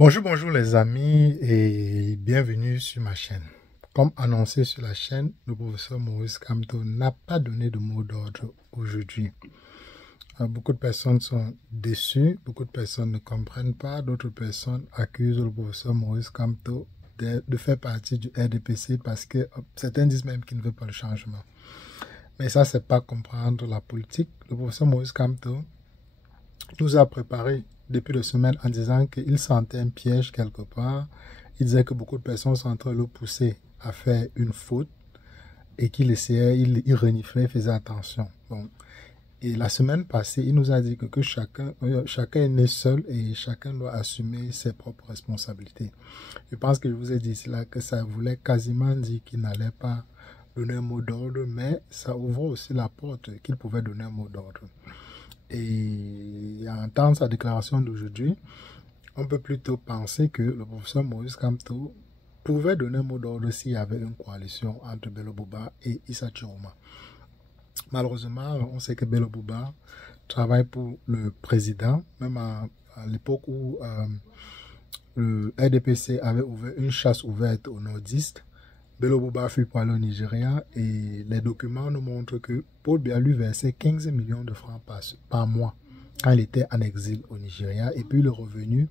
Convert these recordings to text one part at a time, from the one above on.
Bonjour les amis et bienvenue sur ma chaîne. Comme annoncé sur la chaîne, le professeur Maurice Kamto n'a pas donné de mot d'ordre aujourd'hui. Beaucoup de personnes sont déçues, beaucoup de personnes ne comprennent pas, d'autres personnes accusent le professeur Maurice Kamto de faire partie du RDPC parce que certains disent même qu'il ne veut pas le changement. Mais ça, c'est pas comprendre la politique. Le professeur Maurice Kamto nous a préparé depuis des semaines en disant qu'il sentait un piège quelque part. Il disait que beaucoup de personnes sont en train de le pousser à faire une faute et qu'il essayait, il reniflait, il faisait attention. Bon. Et la semaine passée, il nous a dit que chacun est né seul et chacun doit assumer ses propres responsabilités. Je pense que je vous ai dit cela, que ça voulait quasiment dire qu'il n'allait pas donner un mot d'ordre, mais ça ouvre aussi la porte qu'il pouvait donner un mot d'ordre. Et à entendre sa déclaration d'aujourd'hui, on peut plutôt penser que le professeur Maurice Kamto pouvait donner un mot d'ordre s'il y avait une coalition entre Bello Bouba et Issa Chiroma. Malheureusement, on sait que Bello Bouba travaille pour le président, même à l'époque où le RDPC avait ouvert une chasse ouverte aux nordistes. Bello Bouba fut pour aller au Nigeria et les documents nous montrent que Paul Biya lui versait 15 millions de francs par mois quand il était en exil au Nigeria, et puis il est revenu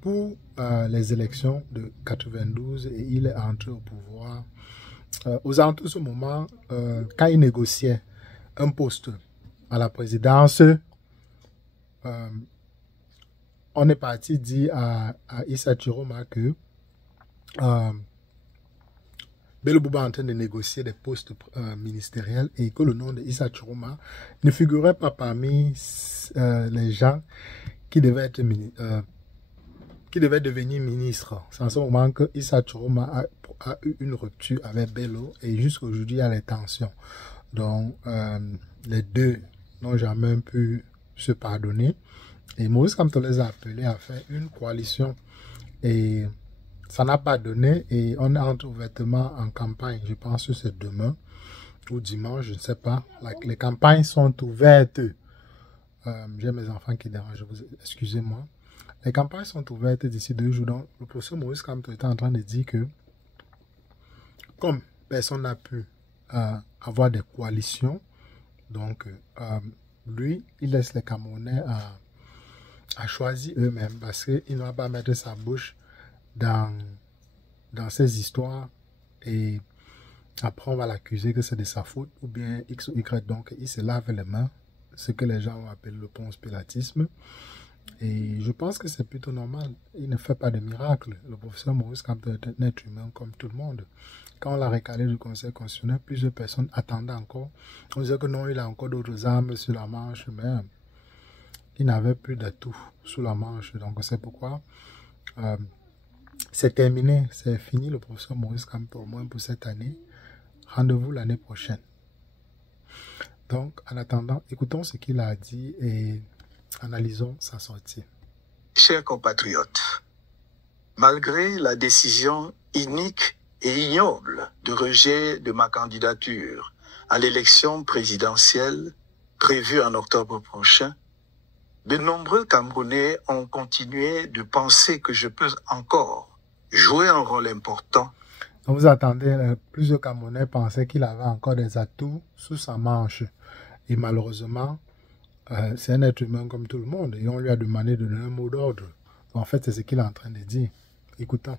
pour les élections de 92 et il est entré au pouvoir aux alentours de ce moment quand il négociait un poste à la présidence. On est parti dire à Issa Chiroma que Bello Bouba est en train de négocier des postes ministériels et que le nom de Issa Chiroma ne figurait pas parmi les gens qui devaient devenir ministres. C'est en ce moment que Issa Chiroma a eu une rupture avec Bello et jusqu'à aujourd'hui il y a les tensions. Donc les deux n'ont jamais pu se pardonner et Maurice Kamto les a appelés à faire une coalition et ça n'a pas donné et on entre ouvertement en campagne. Je pense que c'est demain ou dimanche, je ne sais pas. Les campagnes sont ouvertes. J'ai mes enfants qui dérangent, excusez-moi. Les campagnes sont ouvertes d'ici 2 jours. Donc, le professeur Maurice Kamto était en train de dire que comme personne n'a pu avoir des coalitions, donc lui, il laisse les Camerounais à choisir eux-mêmes parce qu'il ne va pas mettre sa bouche dans ces histoires et après on va l'accuser que c'est de sa faute ou bien X ou Y. Donc il se lave les mains, ce que les gens appellent le ponce pilatisme, et je pense que c'est plutôt normal. Il ne fait pas de miracle. Le professeur Maurice Kamto est un être humain comme tout le monde. Quand on l'a recalé du conseil constitutionnel, plusieurs personnes attendaient encore. On disait que non, il a encore d'autres armes sur la manche, mais il n'avait plus d'atout sous la manche. Donc c'est pourquoi c'est terminé, c'est fini le professeur Maurice Kamto, au moins pour cette année. Rendez-vous l'année prochaine. Donc, en attendant, écoutons ce qu'il a dit et analysons sa sortie. Chers compatriotes, malgré la décision inique et ignoble de rejet de ma candidature à l'élection présidentielle prévue en octobre prochain, de nombreux Camerounais ont continué de penser que je peux encore jouer un rôle important. Donc vous attendez, plusieurs Camerounais pensaient qu'il avait encore des atouts sous sa manche. Et malheureusement, c'est un être humain comme tout le monde. Et on lui a demandé de donner un mot d'ordre. En fait, c'est ce qu'il est en train de dire. Écoutons.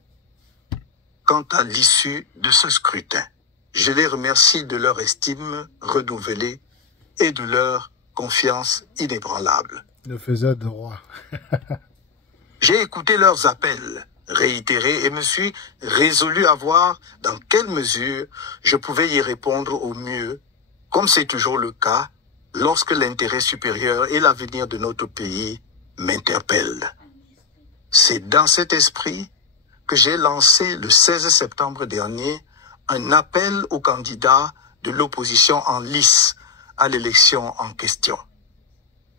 Quant à l'issue de ce scrutin, je les remercie de leur estime renouvelée et de leur confiance inébranlable. Le faiseur de roi. J'ai écouté leurs appels réitérés et me suis résolu à voir dans quelle mesure je pouvais y répondre au mieux, comme c'est toujours le cas lorsque l'intérêt supérieur et l'avenir de notre pays m'interpellent. C'est dans cet esprit que j'ai lancé le 16 septembre dernier un appel aux candidats de l'opposition en lice à l'élection en question.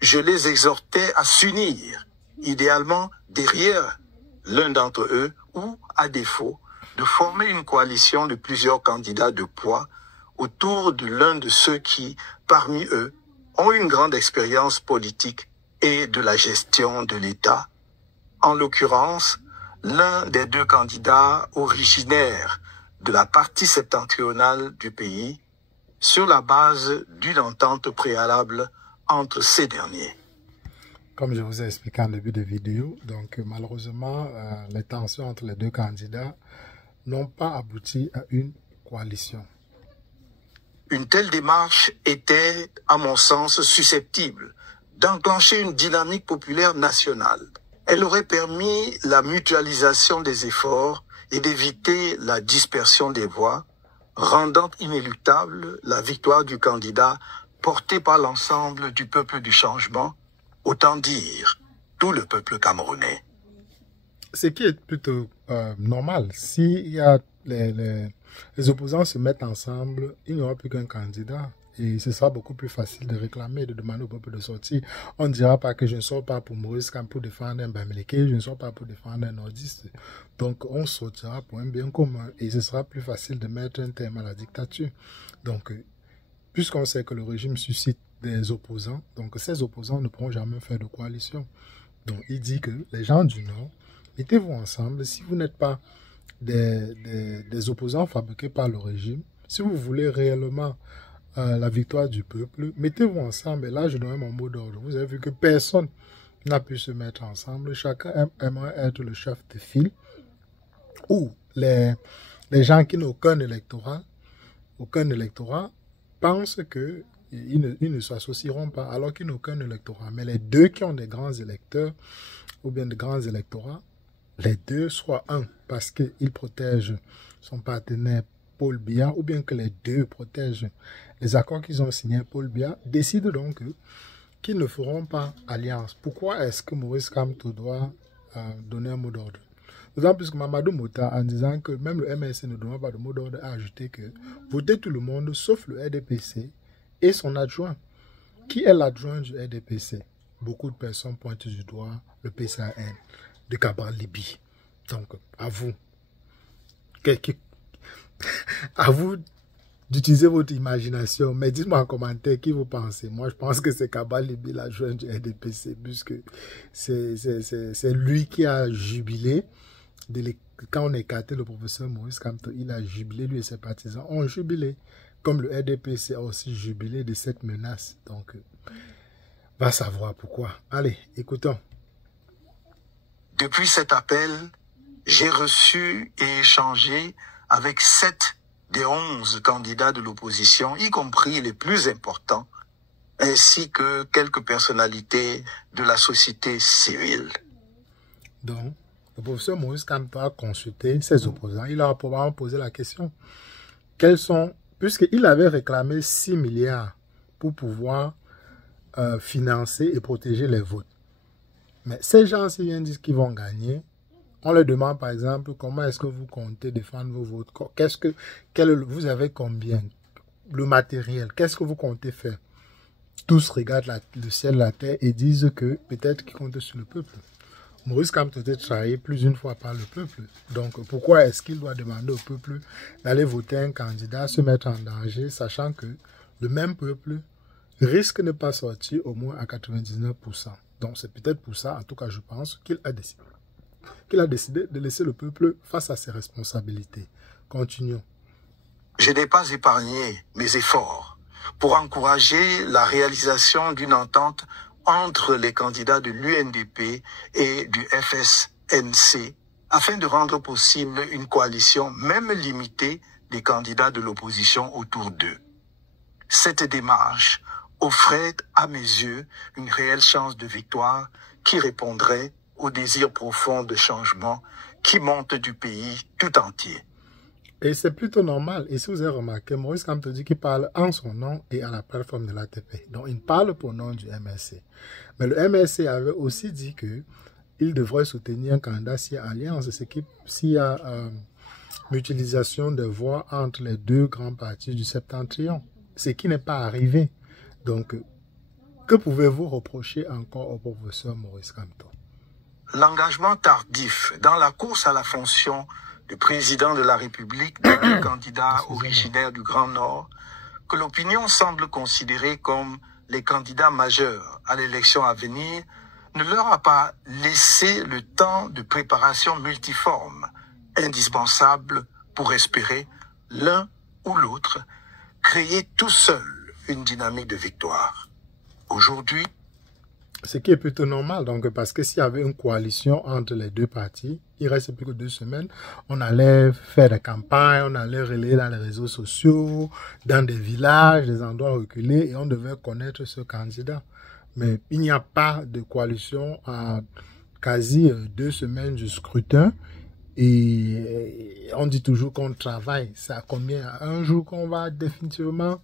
Je les exhortais à s'unir, idéalement derrière l'un d'entre eux ou, à défaut, de former une coalition de plusieurs candidats de poids autour de l'un de ceux qui, parmi eux, ont une grande expérience politique et de la gestion de l'État, en l'occurrence l'un des deux candidats originaires de la partie septentrionale du pays, sur la base d'une entente préalable entre ces derniers. Comme je vous ai expliqué en début de vidéo, donc malheureusement, les tensions entre les deux candidats n'ont pas abouti à une coalition. Une telle démarche était, à mon sens, susceptible d'enclencher une dynamique populaire nationale. Elle aurait permis la mutualisation des efforts et d'éviter la dispersion des voix, rendant inéluctable la victoire du candidat porté par l'ensemble du peuple du changement, autant dire tout le peuple camerounais. Ce qui est plutôt normal. Si y a les opposants se mettent ensemble, il n'y aura plus qu'un candidat. Et ce sera beaucoup plus facile de réclamer, de demander au peuple de sortir. On ne dira pas que je ne sors pas pour Maurice Kamto pour défendre un Bamileke, je ne sors pas pour défendre un nordiste. Donc on sortira pour un bien commun et ce sera plus facile de mettre un terme à la dictature. Donc, puisqu'on sait que le régime suscite des opposants, donc ces opposants ne pourront jamais faire de coalition. Donc il dit que les gens du Nord, mettez-vous ensemble. Si vous n'êtes pas des opposants fabriqués par le régime, si vous voulez réellement la victoire du peuple, mettez-vous ensemble. Et là, je donne mon mot d'ordre. Vous avez vu que personne n'a pu se mettre ensemble. Chacun aimerait être le chef de file. Ou les gens qui n'ont aucun électorat pensent qu'ils ne s'associeront pas alors qu'ils n'ont aucun électorat. Mais les deux qui ont des grands électeurs ou bien de grands électorats, les deux soient un parce qu'ils protègent son partenaire Paul Biya, ou bien que les deux protègent les accords qu'ils ont signés. Paul Biya décide donc qu'ils ne feront pas alliance. Pourquoi est-ce que Maurice Kamto doit donner un mot d'ordre? D'autant plus que Mamadou Mota, en disant que même le MSC ne donne pas de mot d'ordre, a ajouté que votez tout le monde sauf le RDPC et son adjoint. Qui est l'adjoint du RDPC? Beaucoup de personnes pointent du doigt le PCAN de Cabral Libye. Donc, à vous. À vous d'utiliser votre imagination, mais dites-moi en commentaire qui vous pensez. Moi, je pense que c'est Cabral Libye, l'adjoint du RDPC, puisque c'est lui qui a jubilé. Quand on a écarté le professeur Maurice Kamto, il a jubilé, lui et ses partisans ont jubilé, comme le RDPC a aussi jubilé de cette menace. Donc, va savoir pourquoi. Allez, écoutons. Depuis cet appel, j'ai reçu et échangé avec 7 des 11 candidats de l'opposition, y compris les plus importants, ainsi que quelques personnalités de la société civile. Donc, le professeur Maurice Kamto a consulté ses opposants. Il leur a probablement posé la question. Quels sont, puisqu'il avait réclamé 6 milliards pour pouvoir financer et protéger les votes. Mais ces gens-ci viennent dire qu'ils vont gagner. On leur demande par exemple comment est-ce que vous comptez défendre vos votes. Vous avez combien? Le matériel, qu'est-ce que vous comptez faire? Tous regardent le ciel, la terre et disent que peut-être qu'ils comptent sur le peuple. Maurice Kamto a été trahi plus d'une fois par le peuple. Donc pourquoi est-ce qu'il doit demander au peuple d'aller voter un candidat, se mettre en danger, sachant que le même peuple risque de ne pas sortir au moins à 99%. Donc c'est peut-être pour ça, en tout cas je pense, qu'il a décidé de laisser le peuple face à ses responsabilités. Continuons. Je n'ai pas épargné mes efforts pour encourager la réalisation d'une entente entre les candidats de l'UNDP et du FSNC afin de rendre possible une coalition, même limitée, des candidats de l'opposition autour d'eux. Cette démarche offrait à mes yeux une réelle chance de victoire qui répondrait au désir profond de changement qui monte du pays tout entier. Et c'est plutôt normal. Et si vous avez remarqué, Maurice Kamto dit qu'il parle en son nom et à la plateforme de l'ATP. Donc il parle pour le nom du MSC. Mais le MSC avait aussi dit qu'il devrait soutenir un candidat s'il y a alliance, s'il y a mutualisation de voix entre les deux grands partis du Septentrion. Ce qui n'est pas arrivé. Donc, que pouvez-vous reprocher encore au professeur Maurice Kamto? L'engagement tardif dans la course à la fonction de président de la République des deux candidats originaires du Grand Nord, que l'opinion semble considérer comme les candidats majeurs à l'élection à venir, ne leur a pas laissé le temps de préparation multiforme, indispensable pour espérer l'un ou l'autre créer tout seul une dynamique de victoire. Aujourd'hui, ce qui est plutôt normal, donc, parce que s'il y avait une coalition entre les deux partis, il reste plus que 2 semaines, on allait faire des campagnes, on allait relayer dans les réseaux sociaux, dans des villages, des endroits reculés, et on devait connaître ce candidat. Mais il n'y a pas de coalition à quasi 2 semaines du scrutin, et on dit toujours qu'on travaille. C'est à combien? À un jour qu'on va définitivement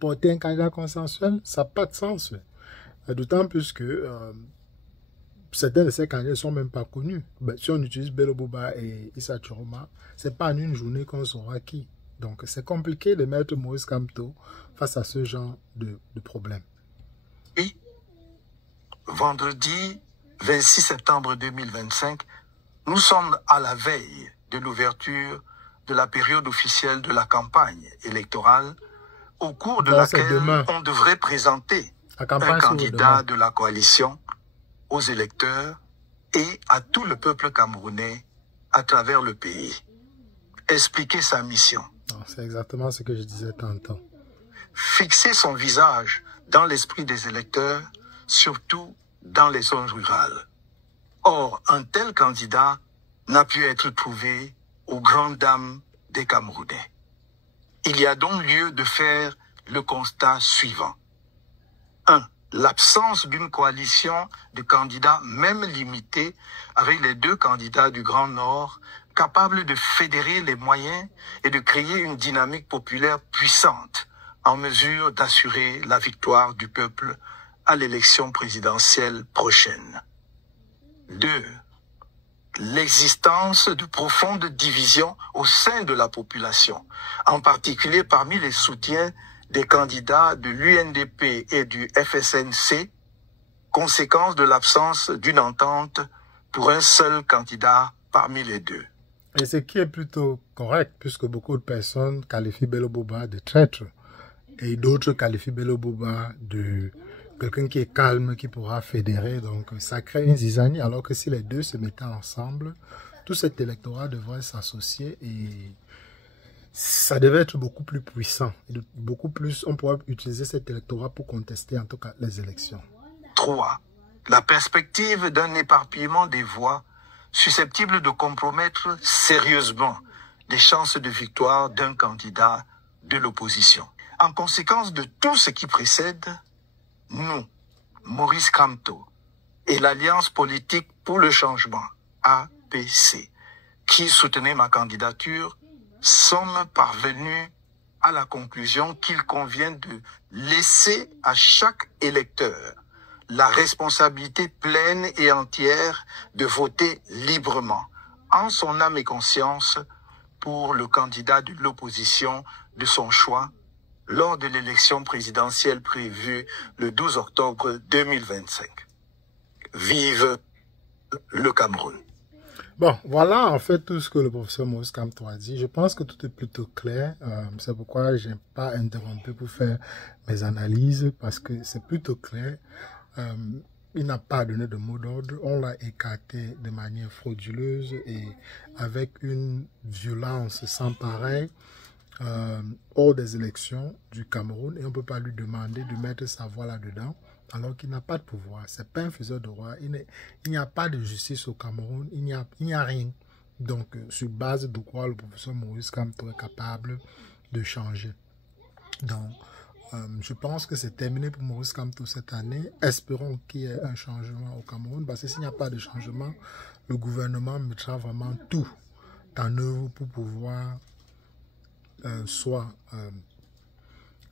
porter un candidat consensuel? Ça n'a pas de sens. D'autant plus que certains de ces candidats ne sont même pas connus. Ben, si on utilise Bello Bouba et Issa Choroma, ce n'est pas en une journée qu'on saura qui. Donc c'est compliqué de mettre Maurice Kamto face à ce genre de problème. Oui. Vendredi 26 septembre 2025, nous sommes à la veille de l'ouverture de la période officielle de la campagne électorale, au cours de laquelle on devrait présenter un candidat de la coalition aux électeurs et à tout le peuple camerounais à travers le pays. Expliquer sa mission. C'est exactement ce que je disais tantôt. Fixer son visage dans l'esprit des électeurs, surtout dans les zones rurales. Or, un tel candidat n'a pu être trouvé aux grandes dames des Camerounais. Il y a donc lieu de faire le constat suivant. 1. L'absence d'une coalition de candidats, même limitée, avec les 2 candidats du Grand Nord, capables de fédérer les moyens et de créer une dynamique populaire puissante, en mesure d'assurer la victoire du peuple à l'élection présidentielle prochaine. 2. L'existence de profondes divisions au sein de la population, en particulier parmi les soutiens des candidats de l'UNDP et du FSNC, conséquence de l'absence d'une entente pour un seul candidat parmi les 2. Et ce qui est plutôt correct, puisque beaucoup de personnes qualifient Bello Bouba de traître, et d'autres qualifient Bello Bouba de quelqu'un qui est calme, qui pourra fédérer. Donc ça crée une zizanie, alors que si les deux se mettaient ensemble, tout cet électorat devrait s'associer et ça devait être beaucoup plus puissant. Beaucoup plus, on pourrait utiliser cet électorat pour contester en tout cas les élections. 3. La perspective d'un éparpillement des voix susceptible de compromettre sérieusement les chances de victoire d'un candidat de l'opposition. En conséquence de tout ce qui précède, nous, Maurice Kamto et l'Alliance politique pour le changement, APC, qui soutenait ma candidature, sommes parvenus à la conclusion qu'il convient de laisser à chaque électeur la responsabilité pleine et entière de voter librement, en son âme et conscience, pour le candidat de l'opposition de son choix lors de l'élection présidentielle prévue le 12 octobre 2025. Vive le Cameroun! Bon, voilà en fait tout ce que le professeur Maurice Kamto a dit. Je pense que tout est plutôt clair. C'est pourquoi je n'ai pas interrompu pour faire mes analyses, parce que c'est plutôt clair. Il n'a pas donné de mot d'ordre. On l'a écarté de manière frauduleuse et avec une violence sans pareil hors des élections du Cameroun. Et on ne peut pas lui demander de mettre sa voix là-dedans, alors qu'il n'a pas de pouvoir. Ce n'est pas un faiseur de roi. Il n'y a pas de justice au Cameroun. Il n'y a rien. Donc, sur base de quoi le professeur Maurice Kamto est capable de changer. Donc, je pense que c'est terminé pour Maurice Kamto cette année. Espérons qu'il y ait un changement au Cameroun, parce que s'il n'y a pas de changement, le gouvernement mettra vraiment tout en œuvre pour pouvoir soit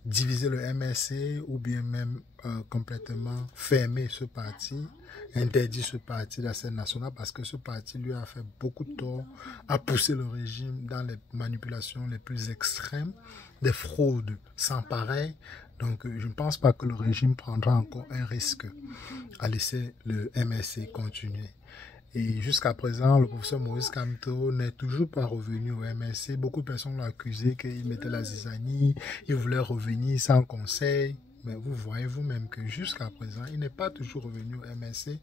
diviser le MSC ou bien même complètement fermer ce parti, interdire ce parti de la scène nationale, parce que ce parti lui a fait beaucoup de tort, a poussé le régime dans les manipulations les plus extrêmes, des fraudes sans pareil. Donc je ne pense pas que le régime prendra encore un risque à laisser le MSC continuer. Et jusqu'à présent, le professeur Maurice Kamto n'est toujours pas revenu au MSC. Beaucoup de personnes l'ont accusé qu'il mettait la zizanie, il voulait revenir sans conseil. Mais vous voyez vous-même que jusqu'à présent, il n'est pas toujours revenu au MSC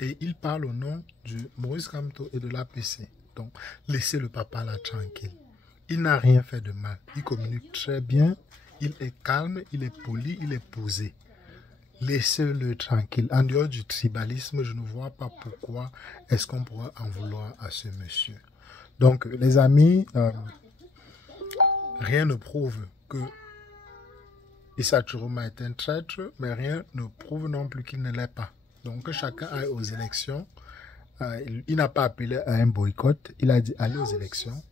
et il parle au nom du Maurice Kamto et de l'APC. Donc, laissez le papa là tranquille. Il n'a rien fait de mal. Il communique très bien. Il est calme, il est poli, il est posé. Laissez-le tranquille. En dehors du tribalisme, je ne vois pas pourquoi est-ce qu'on pourrait en vouloir à ce monsieur. Donc, les amis, rien ne prouve que Issa Chiroma est un traître, mais rien ne prouve non plus qu'il ne l'est pas. Donc, que chacun aille aux élections. Il n'a pas appelé à un boycott. Il a dit allez aux élections,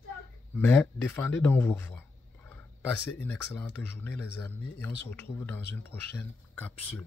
mais défendez donc vos voix. Passez une excellente journée, les amis, et on se retrouve dans une prochaine capsule.